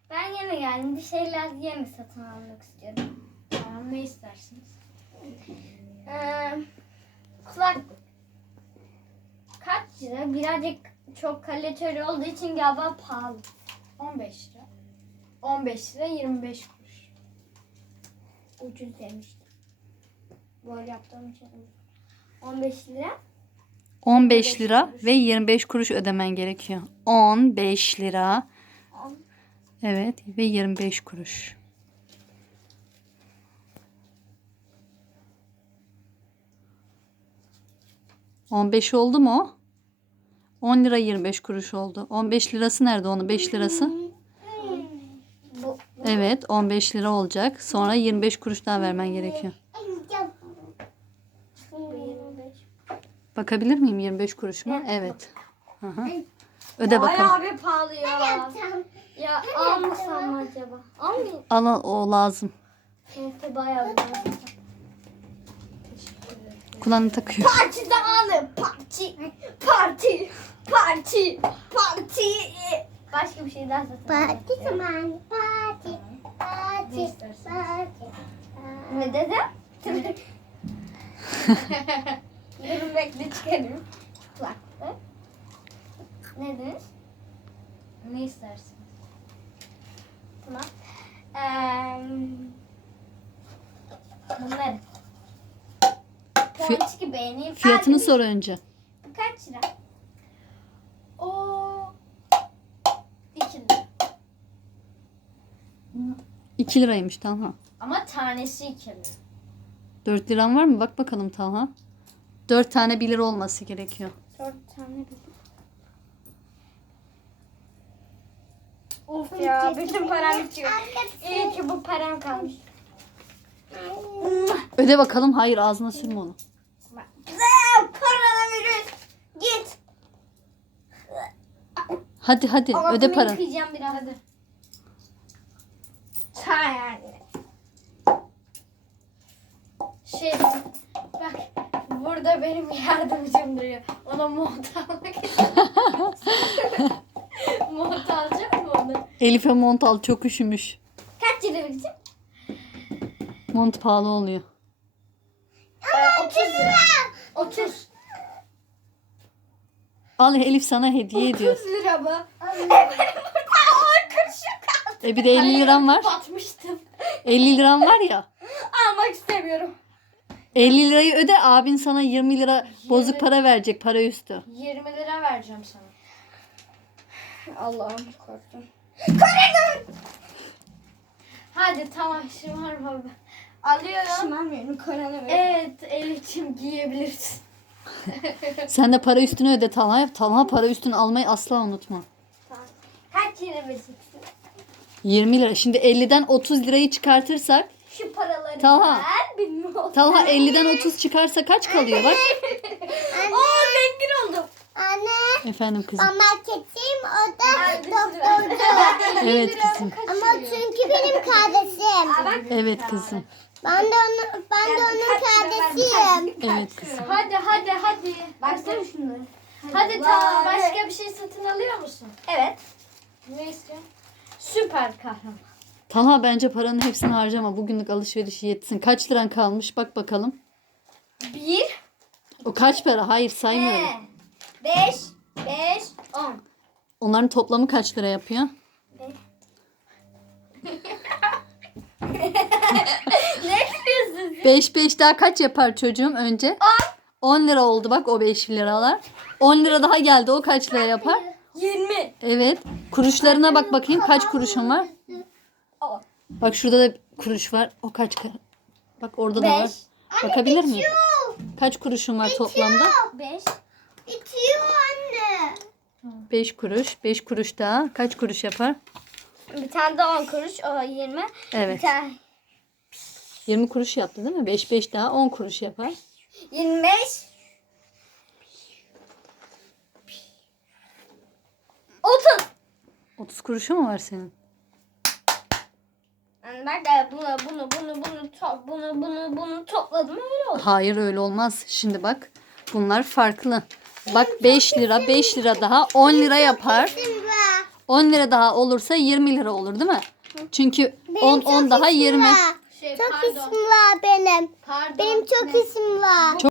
Ben yeni geldim. Bir şeyler yeni satın almak istiyorum. Tamam, ne istersiniz? Kulaklık. Kaç lira? Birazcık çok kaliteli olduğu için galiba pahalı. 15 lira. 15 lira 25 kuruş. Ucuz demiştim. Böyle yaptığım için ucuz. 15 lira. 15 lira ve 25 kuruş ödemen gerekiyor. 15 lira. Evet ve 25 kuruş. ...15 oldu mu? 10 lira 25 kuruş oldu. 15 lirası nerede onun? 5 lirası? Bu. Evet 15 lira olacak. Sonra 25 kuruş daha vermen gerekiyor. Bu 25. Bakabilir miyim 25 kuruş mu? Evet. Hı hı. Öde bakalım. Bayağı bir pahalı ya. Ya almasam mı acaba? Almayayım. Al o lazım. Neyse bayağı bir pahalı. Kulağını takıyor. Parti zamanı. Parti. Başka bir şey daha satın. Parti zamanı. Ne istersiniz? Ne dedim? Durun bekle çıkarayım. Kulaklık. Ne dediniz? Ne istersiniz? Tamam. Bunları. Ponçiki beğeneyim. Fiyatını sor önce. Kaç lira? O 2 lira. 2 liraymış Talha. Ama tanesi 2 lira. 4 liran var mı? Bak bakalım Talha. 4 tane 1 lira olması gerekiyor. 4 tane bildim. Of ya bütün param bitiyor. İyi ki bu param kalmış. Öde bakalım. Hayır ağzına sürme onu. Koronavirüs. Git. Hadi hadi öde Ağzımı paranı. yıkayacağım biraz. Hadi. Yani. Bak burada benim bir yardımcım duruyor. Ona mont almak Mont alacak mı onu? Elif'e mont al, çok üşümüş. Kaç lira vereceğim? Mont pahalı oluyor. 30 lira. 30. Al Elif sana hediye ediyor. 30 lira mı? Kurşun kaldı. Bir de 50 liram var. Batmıştım. 50 liram var ya. Almak istemiyorum. 50 lirayı öde, abin sana 20 lira bozuk para verecek, para üstü. 20 lira vereceğim sana. Allah'ım korktum. Hadi tamam şımarma. Alıyorum. Şımarmıyorum koronavirüs. Evet Elif'ciğim giyebilirsin. Sen de para üstünü öde Talha. Talha para üstünü almayı asla unutma. Tamam. Kaç lira vereceksin? 20 lira. Şimdi 50'den 30 lirayı çıkartırsak, Şu paraları Talha. ver. Bilmiyorum. Talha 50'den 30 çıkarsa kaç kalıyor bak. Oo zengin oldum. Anne. Efendim kızım. Marketteyim o da doktorcu. Evet kızım. Ama çünkü benim kardeşim. Evet kızım. Ben de onun kardeşiyim. Evet kızım. Hadi. Baksana şunları. Hadi tamam başka bir şey satın alıyor musun? Evet. Ne istiyorsun? Süper kahraman. Talha bence paranın hepsini harcama. Bugünlük alışverişi yetsin. Kaç liran kalmış? Bak bakalım. 1, O kaç para? Hayır saymıyorum. 5, 10. Onların toplamı kaç lira yapıyor? Ne gülüyorsun? 5 daha kaç yapar çocuğum önce? 10 lira oldu bak o 5 liralar. 10 lira daha geldi. O kaç lira yapar? 20. Evet. Kuruşlarına bak bakayım kaç kuruşun var? On. Bak şurada da kuruş var. O kaç? Bak orada da var. Bakabilir miyim? Kaç kuruşun var toplamda? 5. Bitiyor anne. 5 kuruş. 5 kuruş daha. Kaç kuruş yapar? Bir tane de 10 kuruş, o 20. Evet. Bir tane 20 kuruş yaptı değil mi? 5 daha 10 kuruş yapar. 25. 30. 30 kuruşu mu var senin? Yani bak bunu topladım öyle oldu. Hayır öyle olmaz. Şimdi bak. Bunlar farklı. Bak 5 lira daha 10 lira yapar. 10 lira daha olursa 20 lira olur değil mi? Çünkü 10 daha 20. Çok isim var benim. Pardon. Benim çok isim var.